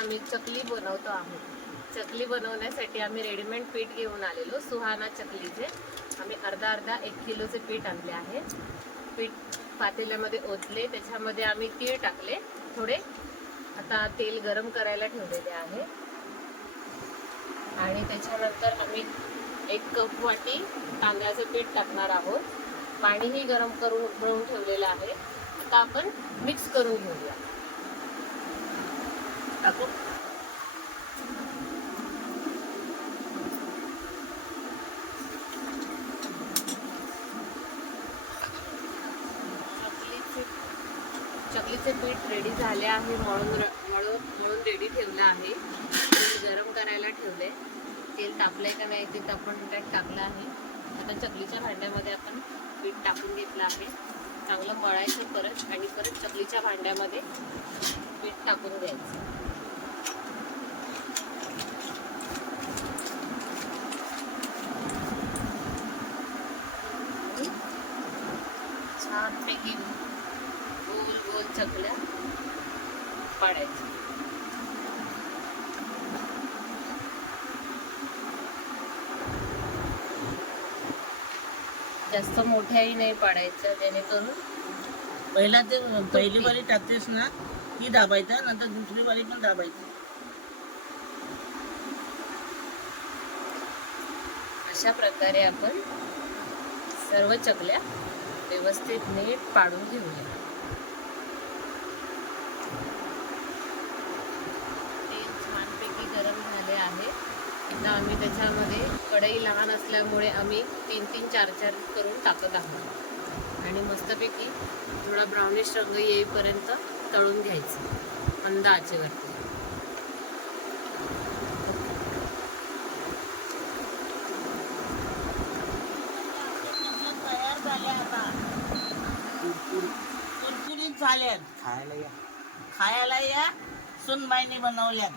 आम्ही चकली बनवतो आहोत. चकली बनवण्यासाठी आम्ही रेडीमेड पीठ घेऊन आलेलो सुहाना चकलीचे. आम्ही अर्धा अर्धा एक किलोचे पीठ आणले आहे. पीठ पातेल्यामध्ये ओतले त्याच्यामध्ये आम्ही तीळ टाकले थोडे. आता तेल गरम करायला ठेवलेले आहे. आणि त्याच्यानंतर आम्ही एक कप वाटी तांदळाचं पीठ टाकणार आहोत. पाणीही गरम करून उकळून ठेवलेलं आहे. आता आपण मिक्स करून घेऊया. टाकू. चकलीचे चकलीचे पीठ रेडी झाले आहे मळून र- मळून मळून रेडी ठेवलं आहे. तेल गरम करायला ठेवले. तेल तापलंय का नाही ते आपण त्यात टाकलं आहे. आता चकलीच्या भांड्यामध्ये आपण पीठ टाकून घेतलं आहे. चांगलं मळायचं परत आणि परत चकलीच्या भांड्यामध्ये पीठ टाकून द्यायचं छानपैकी गोल गोल चकल्या पाडायच्या. जास्त मोठ्याही नाही पाडायच्या जेणेकरून पहिला ते पहिली वाली टाकतेस ना ती दाबायचं नंतर दुसरी वाली पण दाबायची. अशा प्रकारे आपण सर्व चकल्या व्यवस्थित नीट पाडून घेऊया. तेल छानपैकी गरम झाले आहे. आता आम्ही त्याच्यामध्ये कढई लहान असल्यामुळे आम्ही तीन तीन चार चार करून टाकत आहोत. आणि मस्तपैकी थोडा ब्राउनिश रंग येईपर्यंत तळून घ्यायचं. मंद आचेवरती झाल्यात खायला या. खायला या. सुनबाईने बनवल्यात.